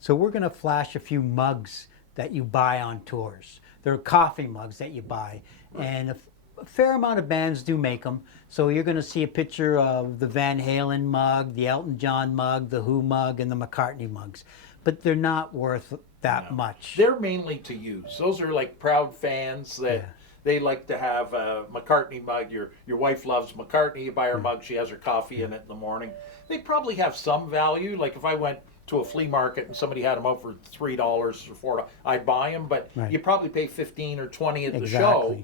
So we're going to flash a few mugs that you buy on tours. They're coffee mugs that you buy, and a fair amount of bands do make them. So you're going to see a picture of the Van Halen mug, the Elton John mug, the Who mug, and the McCartney mugs. But they're not worth that much. They're mainly to use. Those are like proud fans that they like to have a McCartney mug. Your wife loves McCartney. You buy her mug. She has her coffee in it in the morning. They probably have some value. Like if I went to a flea market and somebody had them out for $3 or $4, I'd buy them. But you probably pay 15 or 20 at the show.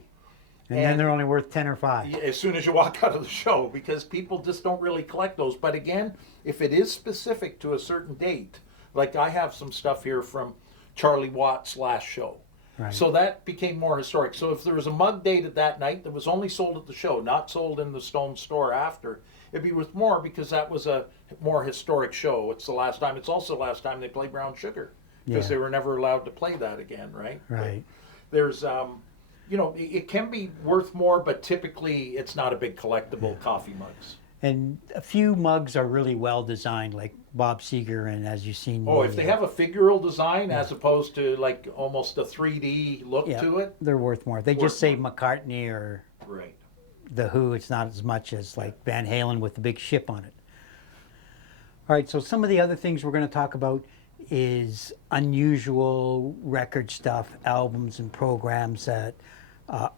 And then they're only worth 10 or 5. As soon as you walk out of the show, because people just don't really collect those. But again, if it is specific to a certain date, like I have some stuff here from Charlie Watt's last show. Right. So that became more historic. So if there was a mug dated that night that was only sold at the show, not sold in the Stone store after, it'd be worth more because that was a more historic show. It's the last time. It's also the last time they played Brown Sugar because they were never allowed to play that again, right? Right. But there's, you know, it can be worth more, but typically it's not a big collectible coffee mugs. And a few mugs are really well designed, like Bob Seger, and as you've seen. Oh, if they have a figural design as opposed to like almost a 3D look to it, they're worth more. They just say McCartney or the Who. It's not as much as like Van Halen with the big ship on it. All right, so some of the other things we're going to talk about is unusual record stuff, albums and programs that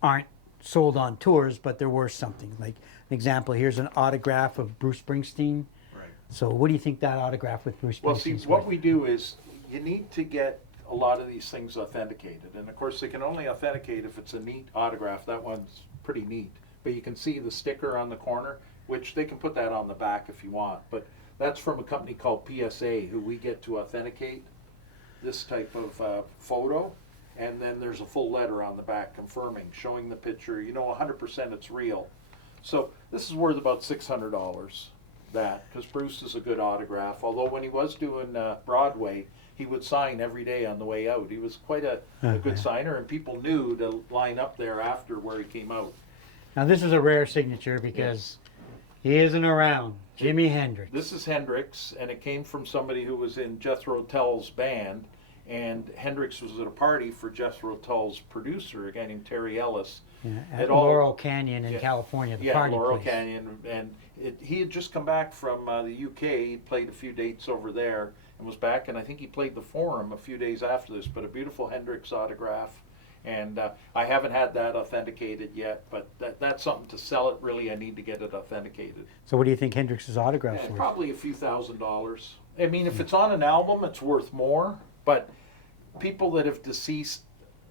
aren't sold on tours, but they're worth something. Like an example, here's an autograph of Bruce Springsteen. Right. So what do you think that autograph with Bruce Springsteen? Well, see, what we do is you need to get a lot of these things authenticated. And of course, they can only authenticate if it's a neat autograph. That one's pretty neat. But you can see the sticker on the corner, which they can put that on the back if you want. But that's from a company called PSA, who we get to authenticate this type of photo. And then there's a full letter on the back confirming, showing the picture, you know, 100% it's real. So this is worth about $600, that, because Bruce is a good autograph. Although when he was doing Broadway, he would sign every day on the way out. He was quite a good signer, and people knew to line up there after where he came out. Now this is a rare signature because he isn't around. Jimi Hendrix. This is Hendrix, and it came from somebody who was in Jethro Tull's band. And Hendrix was at a party for Jethro Tull's producer, a guy named Terry Ellis. At Laurel Canyon in California, the party Laurel place. Canyon. And he had just come back from the UK. He'd played a few dates over there and was back. And I think he played the Forum a few days after this. But a beautiful Hendrix autograph. And I haven't had that authenticated yet. But that's something to sell it, really. I need to get it authenticated. So what do you think Hendrix's autograph's worth? Probably a few $1,000s. I mean, if it's on an album, it's worth more. But people that have deceased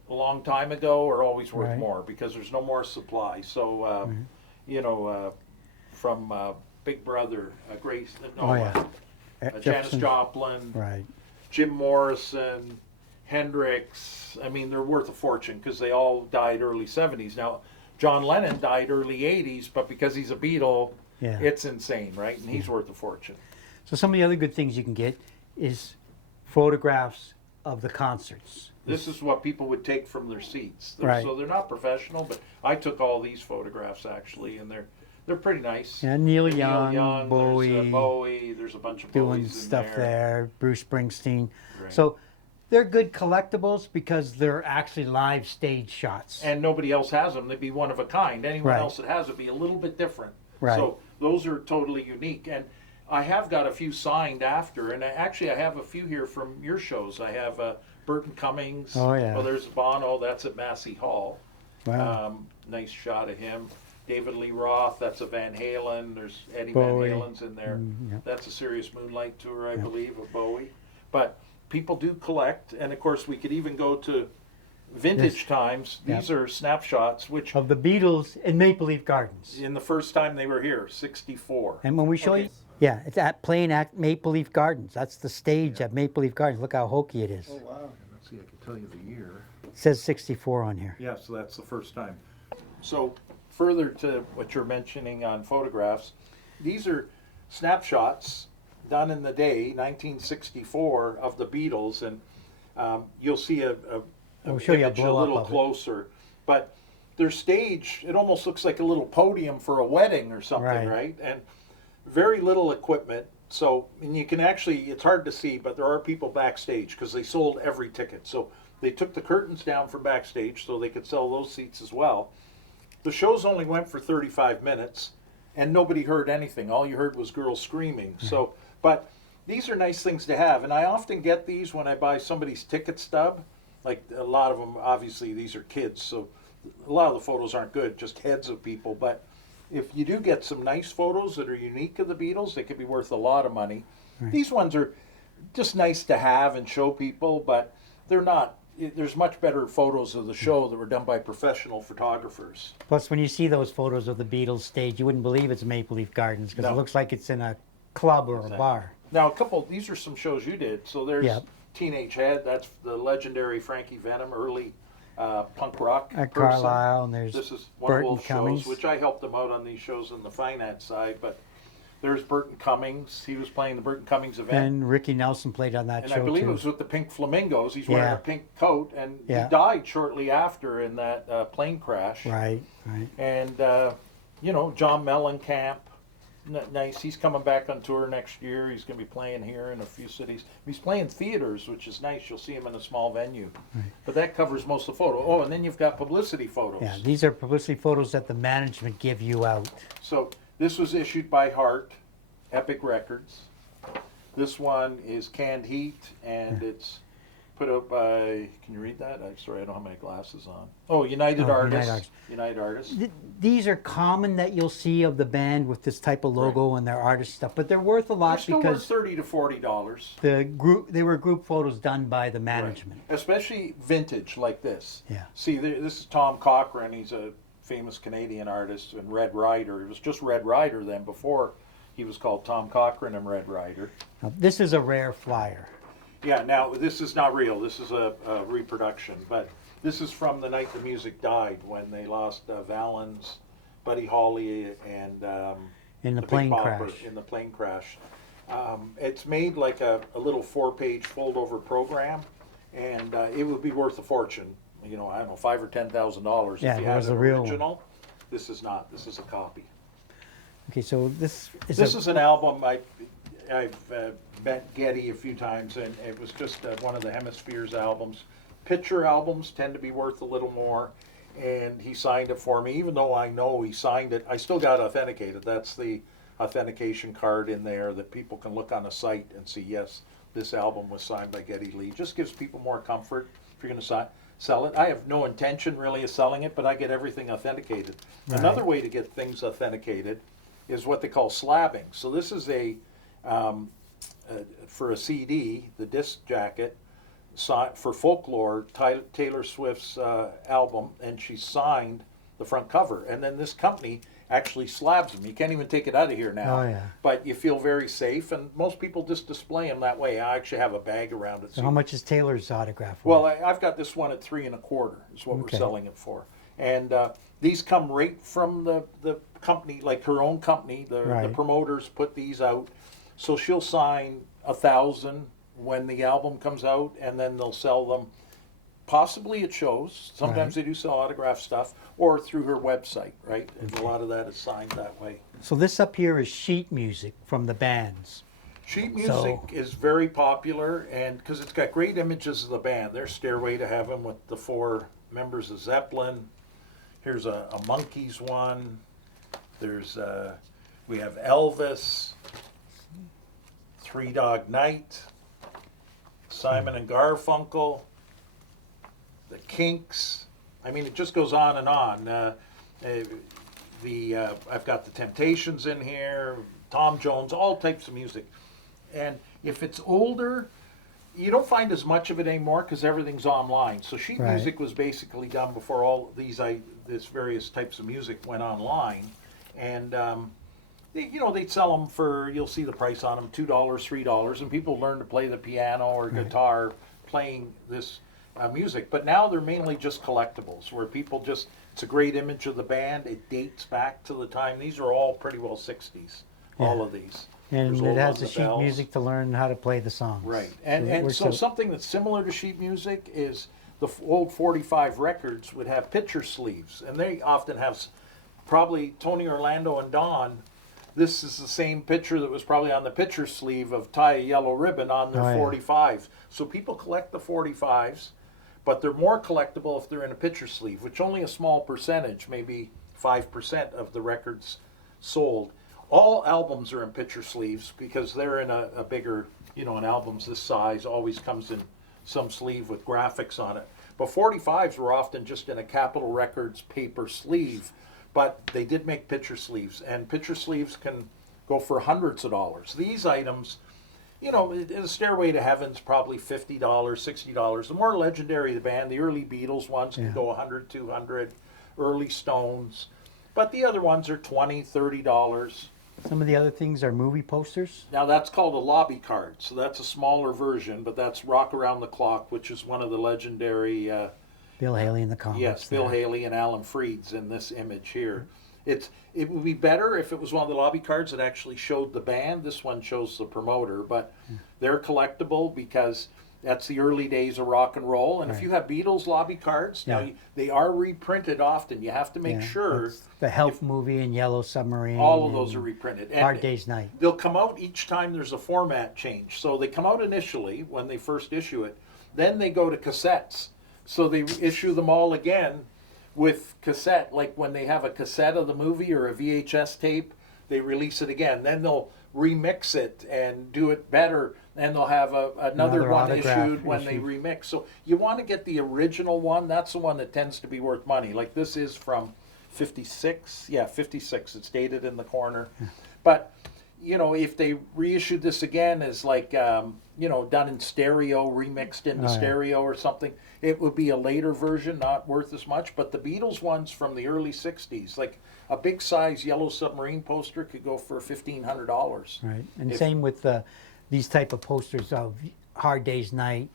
a long time ago are always worth more because there's no more supply. So, you know, from Big Brother, Grace, Janis Joplin, Jim Morrison, Hendrix. I mean, they're worth a fortune because they all died early 70s. Now, John Lennon died early 80s, but because he's a Beatle, it's insane, right? And he's worth a fortune. So some of the other good things you can get is photographs of the concerts. This is what people would take from their seats. So they're not professional, but I took all these photographs actually, and they're pretty nice. Yeah, Neil Young, Bowie. There's Bowie. There's a bunch of doing Bowies stuff in there. Bruce Springsteen. So they're good collectibles because they're actually live stage shots. And nobody else has them. They'd be one of a kind. Anyone else that has it would be a little bit different. So those are totally unique. And I have got a few signed after, and actually I have a few here from your shows. I have Burton Cummings. Oh, yeah. Oh, there's Bono. That's at Massey Hall. Wow. Nice shot of him. David Lee Roth. That's a Van Halen. There's Eddie Bowie. Van Halen's in there. That's a Serious Moonlight tour, I believe, of Bowie. But people do collect, and of course we could even go to vintage times. These are snapshots which of the Beatles in Maple Leaf Gardens. In the first time they were here, 64. And when we show you, it's playing at Maple Leaf Gardens. That's the stage at Maple Leaf Gardens. Look how hokey it is. Oh wow! Let's see, I can tell you the year. It says 64 on here. Yeah, so that's the first time. So further to what you're mentioning on photographs, these are snapshots done in the day, 1964, of the Beatles, and you'll see we'll show you a little closer. But their stage, it almost looks like a little podium for a wedding or something, right? And very little equipment. So, and you can actually, it's hard to see, but there are people backstage because they sold every ticket. So they took the curtains down for backstage so they could sell those seats as well. The shows only went for 35 minutes and nobody heard anything. All you heard was girls screaming. So, but these are nice things to have. And I often get these when I buy somebody's ticket stub. Like a lot of them, obviously, these are kids. So a lot of the photos aren't good, just heads of people. But if you do get some nice photos that are unique of the Beatles, they could be worth a lot of money. Right. These ones are just nice to have and show people, but they're not. There's much better photos of the show that were done by professional photographers. Plus, when you see those photos of the Beatles stage, you wouldn't believe it's Maple Leaf Gardens because No. it looks like it's in a club or Exactly. a bar. Now, these are some shows you did. So there's Yep. Teenage Head. That's the legendary Frankie Venom, early punk rock At person. Carlisle, and there's This is one Burton of Wolf's Cummings. shows, which I helped him out on these shows on the finance side. But there's Burton Cummings. He was playing the Burton Cummings event. And Ricky Nelson played on that And show I believe too. it was with the Pink Flamingos. He's wearing Yeah. a pink coat, and Yeah. he died shortly after in that plane crash. Right, right. And, John Mellencamp, nice. He's coming back on tour next year. He's going to be playing here in a few cities. He's playing theaters, which is nice. You'll see him in a small venue. Right. But that covers most of the photo. Oh, and then you've got publicity photos. Yeah, these are publicity photos that the management give you out. So this was issued by Hart, Epic Records. This one is Canned Heat, and it's put out by, can you read that? I'm sorry, I don't have my glasses on. Oh, United Oh, Artists. United Artists. These are common that you'll see of the band with this type of logo and their artist stuff, but they're worth a They're lot still worth because $30 to $40. they were group photos done by the management. Right. Especially vintage like this. Yeah. See, this is Tom Cochrane. He's a famous Canadian artist, and Red Rider. It was just Red Rider then before he was called Tom Cochrane and Red Rider. Now, this is a rare flyer. Yeah, now this is not real. This is a reproduction, but this is from the night the music died when they lost Valens, Buddy Holly, and In the Big plane Bopper crash. In the plane crash. It's made like a little 4-page fold-over program, and it would be worth a fortune. I don't know, $5,000 or $10,000 Yeah, if you it had was an a real one. original. This is not. This is a copy. Okay, so this is This is an album I've met Getty a few times, and it was just one of the Hemispheres albums. Picture albums tend to be worth a little more, and he signed it for me. Even though I know he signed it, I still got authenticated. That's the authentication card in there that people can look on a site and see, yes, this album was signed by Geddy Lee. Just gives people more comfort if you're going to sell it. I have no intention really of selling it, but I get everything authenticated. Right. Another way to get things authenticated is what they call slabbing. So this is for a CD, the disc jacket, for Folklore, Taylor Swift's album, and she signed the front cover. And then this company actually slabs them. You can't even take it out of here now. Oh, yeah. But you feel very safe, and most people just display them that way. I actually have a bag around it. So how much is Taylor's autograph? Well, I've got this one at $3 1/4 is what Okay. we're selling it for. And these come right from the company, like her own company. The Right. promoters put these out. So she'll sign 1,000 when the album comes out, and then they'll sell them possibly at shows. Sometimes they do sell autograph stuff, or through her website, right? And a lot of that is signed that way. So this up here is sheet music from the bands. Sheet music is very popular, and because it's got great images of the band. There's Stairway to Heaven with the 4 members of Zeppelin. Here's a Monkees one. There's we have Elvis, Three Dog Night, Simon and Garfunkel, the Kinks. I mean, it just goes on and on. I've got the Temptations in here, Tom Jones, all types of music. And if it's older, you don't find as much of it anymore because everything's online. So sheet Right. music was basically done before all this various types of music went online, and they'd sell them for, you'll see the price on them, $2, $3, and people learn to play the piano or guitar playing this music. But now they're mainly just collectibles, where people just, it's a great image of the band. It dates back to the time. These are all pretty well 60s, all of these. And There's it old has ones the of sheet bells. music to learn how to play the songs. Right, So and it works so out. something that's similar to sheet music is the old 45 records would have picture sleeves, and they often have probably Tony Orlando and Don This is the same picture that was probably on the picture sleeve of Tie a Yellow Ribbon on their Oh, yeah. 45s. So people collect the 45s, but they're more collectible if they're in a picture sleeve, which only a small percentage, maybe 5% of the records sold. All albums are in picture sleeves because they're in a bigger, an album's this size always comes in some sleeve with graphics on it. But 45s were often just in a Capitol Records paper sleeve, but they did make picture sleeves, and picture sleeves can go for hundreds of dollars. These items, the Stairway to Heaven's probably $50, $60. The more legendary the band, the early Beatles ones can go 100, 200, early Stones, but the other ones are $20, $30. Some of the other things are movie posters. Now that's called a lobby card, so that's a smaller version, but that's Rock Around the Clock, which is one of the legendary Bill Haley in the comics. yes, Bill Haley and Alan Freed's in this image here. It would be better if it was one of the lobby cards that actually showed the band. This one shows the promoter, but they're collectible because that's the early days of rock and roll. And if you have Beatles lobby cards, now they are reprinted often. You have to make sure. The Help movie and Yellow Submarine. All of those are reprinted. And Hard Day's Night. they'll come out each time there's a format change. So they come out initially when they first issue it. Then they go to cassettes. So they issue them all again with cassette. Like when they have a cassette of the movie or a VHS tape, they release it again. Then they'll remix it and do it better. And they'll have another one issued when they remix. So you want to get the original one. That's the one that tends to be worth money. Like this is from 56. Yeah, 56. It's dated in the corner. But, if they reissued this again as like, done in stereo, remixed into stereo or something, it would be a later version, not worth as much. But the Beatles ones from the early 60s, like a big size Yellow Submarine poster could go for $1,500. Right. And same with these type of posters of Hard Day's Night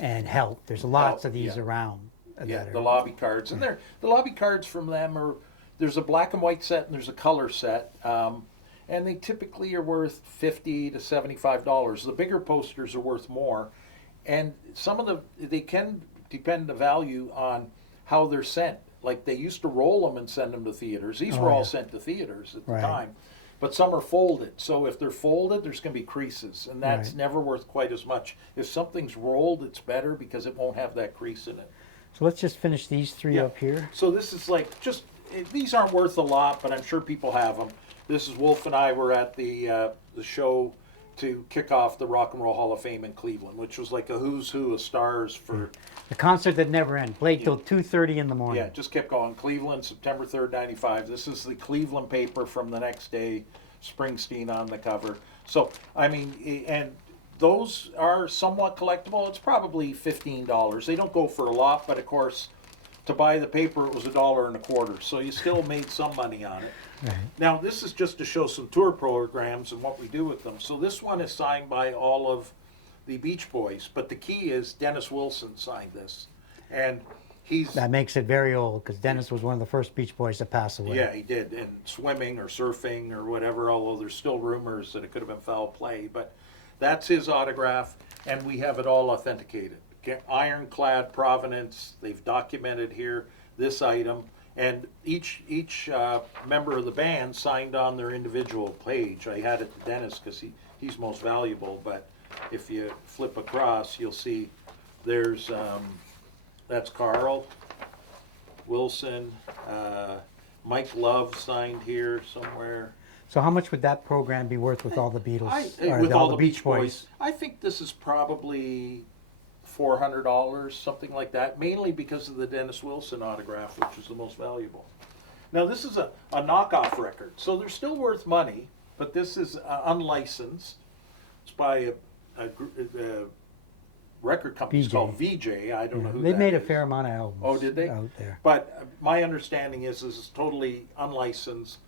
and Help. There's lots of these around. Yeah, the lobby cards. And the lobby cards from them there's a black and white set and there's a color set. And they typically are worth $50 to $75. The bigger posters are worth more. And they can depend the value on how they're sent. Like they used to roll them and send them to theaters. These were all sent to theaters at the time. But some are folded. So if they're folded, there's going to be creases. And that's never worth quite as much. If something's rolled, it's better because it won't have that crease in it. So let's just finish these three up here. So this is like these aren't worth a lot, but I'm sure people have them. This is Wolf and I were at the show to kick off the Rock and Roll Hall of Fame in Cleveland, which was like a who's who of stars for... The concert that never ended. Played till 2:30 in the morning. Yeah, just kept going. Cleveland, September 3rd, 95. This is the Cleveland paper from the next day. Springsteen on the cover. So, and those are somewhat collectible. It's probably $15. They don't go for a lot, but of course, to buy the paper, it was $1.25. So you still made some money on it. Right. Now, this is just to show some tour programs and what we do with them. So this one is signed by all of the Beach Boys, but the key is Dennis Wilson signed this. And that makes it very old because Dennis was one of the first Beach Boys to pass away. Yeah, he did. And swimming or surfing or whatever, although there's still rumors that it could have been foul play. But that's his autograph, and we have it all authenticated. Ironclad provenance, they've documented here this item. And each member of the band signed on their individual page. I had it to Dennis because he's most valuable, but if you flip across, you'll see there's... that's Carl Wilson, Mike Love signed here somewhere. So how much would that program be worth with all the Beatles? With all the Beach Boys? I think this is probably $400, something like that, mainly because of the Dennis Wilson autograph, which is the most valuable. Now this is a knockoff record, so they're still worth money, but this is unlicensed. It's by a record company called VJ. I don't know who They made a fair amount of albums. Oh, did they? Out there. But my understanding is this is totally unlicensed.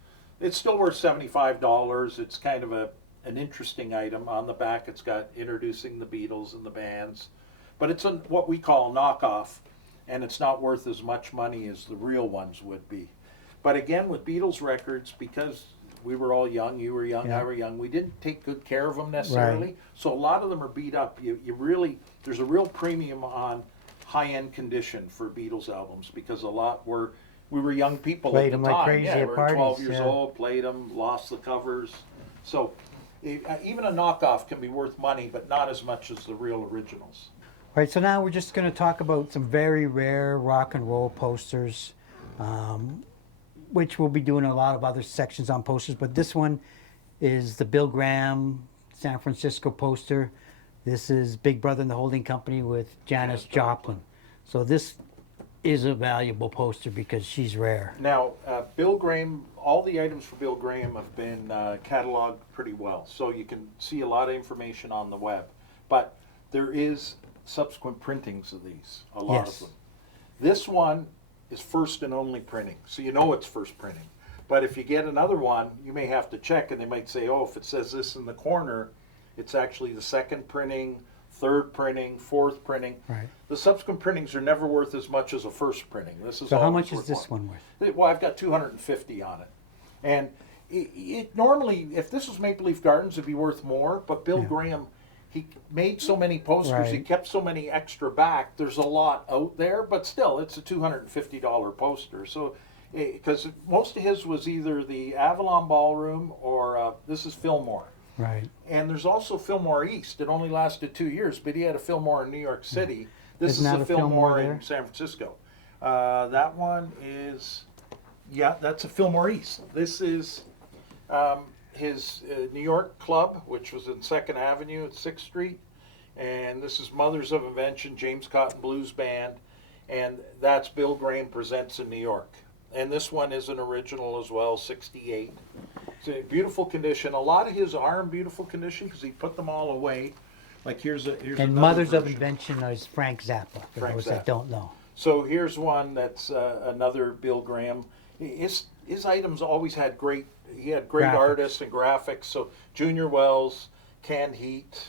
It's still worth $75. It's kind of an interesting item. On the back, it's got introducing the Beatles and the bands. But it's what we call a knockoff, and it's not worth as much money as the real ones would be. But again, with Beatles records, because we were all young, you were young, I were young, we didn't take good care of them necessarily. Right. So a lot of them are beat up. There's a real premium on high-end condition for Beatles albums because a lot were we were young people Played at the them time. like crazy yeah, at we were parties, 12 years yeah. old, played them, lost the covers. So even a knockoff can be worth money, but not as much as the real originals. All right, so now we're just going to talk about some very rare rock and roll posters, which we'll be doing a lot of other sections on posters, but this one is the Bill Graham San Francisco poster. This is Big Brother and the Holding Company with Janis Joplin. So this is a valuable poster because she's rare. Now, Bill Graham, all the items for Bill Graham have been cataloged pretty well, so you can see a lot of information on the web. But there is subsequent printings of these, a lot of them. This one is first and only printing, so you know it's first printing. But if you get another one, you may have to check, and they might say, oh, if it says this in the corner, it's actually the second printing, third printing, fourth printing. Right. The subsequent printings are never worth as much as a first printing. This is So how always much is this one worth? Well, I've got 250 on it. And it normally, if this was Maple Leaf Gardens, it'd be worth more, but Bill Graham, he made so many posters, he Right. kept so many extra back, there's a lot out there, but still, it's a $250 poster. So, because most of his was either the Avalon Ballroom or this is Fillmore. Right. And there's also Fillmore East. It only lasted 2 years, but he had a Fillmore in New York City. This Isn't is that the a Fillmore Fillmore in there? San Francisco. That one is, yeah, that's a Fillmore East. This is his New York club, which was in 2nd Avenue at 6th Street. And this is Mothers of Invention, James Cotton Blues Band. And that's Bill Graham Presents in New York. And this one is an original as well, 68. It's in beautiful condition. A lot of his are in beautiful condition because he put them all away. Like here's And another Mothers of version. Invention is Frank Zappa, for Frank those Zappa. that don't know. So here's one that's another Bill Graham. His items always had great. He had great Graphics. artists and graphics. So Junior Wells, Canned Heat,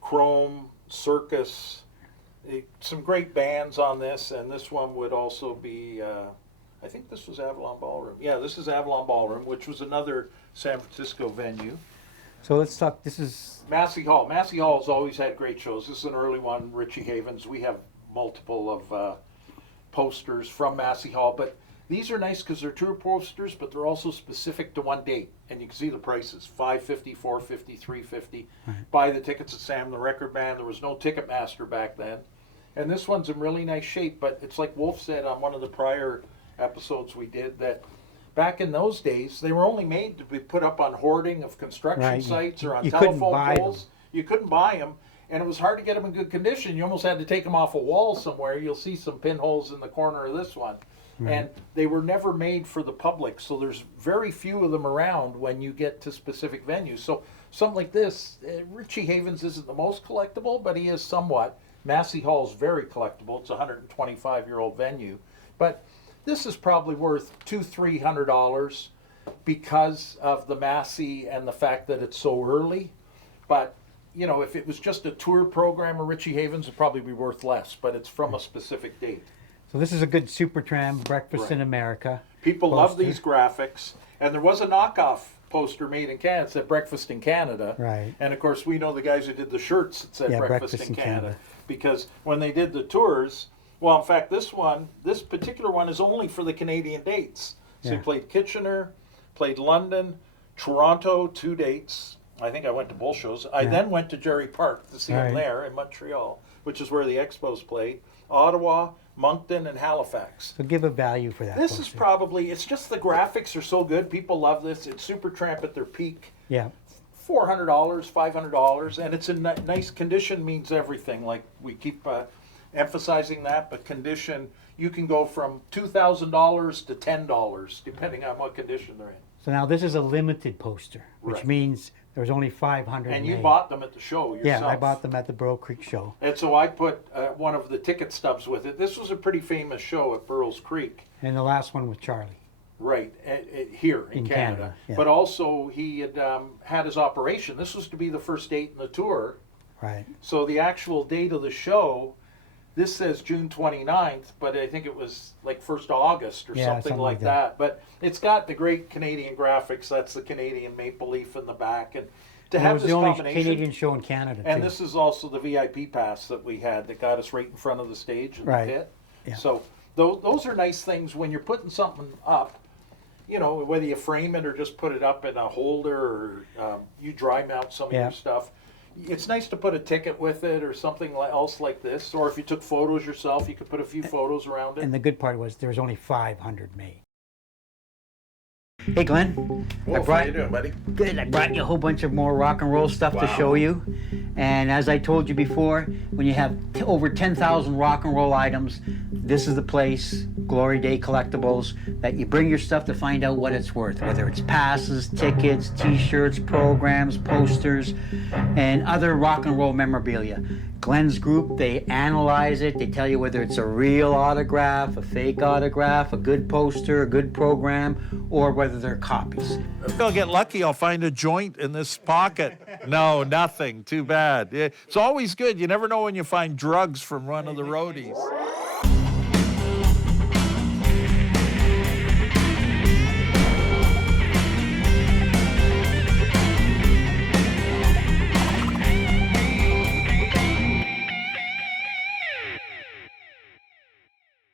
Chrome, Circus. Some great bands on this, and this one would also be. I think this was Avalon Ballroom. Yeah, this is Avalon Ballroom, which was another San Francisco venue. So let's talk, this is, Massey Hall. Massey Hall has always had great shows. This is an early one, Richie Havens. We have multiple of posters from Massey Hall, but these are nice because they're tour posters, but they're also specific to one date, and you can see the prices: $5.50, $4.50, $3.50. Buy the tickets at Sam the Record Man. There was no Ticketmaster back then, and this one's in really nice shape. But it's like Wolf said on one of the prior episodes we did that. Back in those days, they were only made to be put up on hoarding of construction Right. sites or on You couldn't telephone buy poles. them. You couldn't buy them, and it was hard to get them in good condition. You almost had to take them off a wall somewhere. You'll see some pinholes in the corner of this one. And they were never made for the public, so there's very few of them around when you get to specific venues. So something like this, Richie Havens isn't the most collectible, but he is somewhat. Massey Hall's very collectible. It's a 125-year-old venue. But this is probably worth $200-300 because of the Massey and the fact that it's so early. But you know, if it was just a tour program of Richie Havens, it'd probably be worth less. But it's from a specific date. so this is a good Supertramp Breakfast Right. in America. People love poster. these graphics, and there was a knockoff poster made in Canada that said Breakfast in Canada. Right. And of course, we know the guys who did the shirts that said Yeah, Breakfast in Canada. Because when they did the tours, well, in fact, this particular one is only for the Canadian dates. So Yeah. he played Kitchener, played London, Toronto, 2 dates. I think I went to both shows. I then went to Jerry Park to see him Right. there in Montreal, which is where the Expos played. Ottawa, Moncton, and Halifax. So give a value for that This poster. is probably, it's just the graphics are so good. People love this. It's Supertramp at their peak. Yeah. $400, $500, and it's in nice condition means everything. Like we keep emphasizing that, but condition, you can go from $2,000 to $10 depending on what condition they're in. So now this is a limited poster, which Right. means there's only 500 And you made. bought them at the show yourself. Yeah, I bought them at the Burl Creek show. And so I put one of the ticket stubs with it. This was a pretty famous show at Burl's Creek. And the last one was Charlie. Right, here in In Canada. Canada, yeah. But also he had had his operation. This was to be the first date in the tour. Right. So the actual date of the show, this says June 29th, but I think it was like 1st of August or Yeah, something like that. But it's got the great Canadian graphics. That's the Canadian maple leaf in the back. And to And it have was this the only combination. Canadian show in Canada, And too. this is also the VIP pass that we had that got us right in front of the stage in Right. the pit. Yeah. So those are nice things when you're putting something up, you know, whether you frame it or just put it up in a holder or you dry mount some of Yeah. your stuff. It's nice to put a ticket with it or something else like this. Or if you took photos yourself, you could put a few photos around it. And the good part was there was only 500 made. Hey Glenn, Wolf, how you doing, buddy? Good. I brought you a whole bunch of more rock and roll stuff to Wow. show you. And as I told you before, when you have over 10,000 rock and roll items, this is the place, Glory Day Collectibles, that you bring your stuff to find out what it's worth, whether it's passes, tickets, t-shirts, programs, posters, and other rock and roll memorabilia. Glenn's group, they analyze it, they tell you whether it's a real autograph, a fake autograph, a good poster, a good program, or whether they're copies. If I'll get lucky, I'll find a joint in this pocket. No, nothing. Too bad. It's always good. You never know when you find drugs from one of the roadies.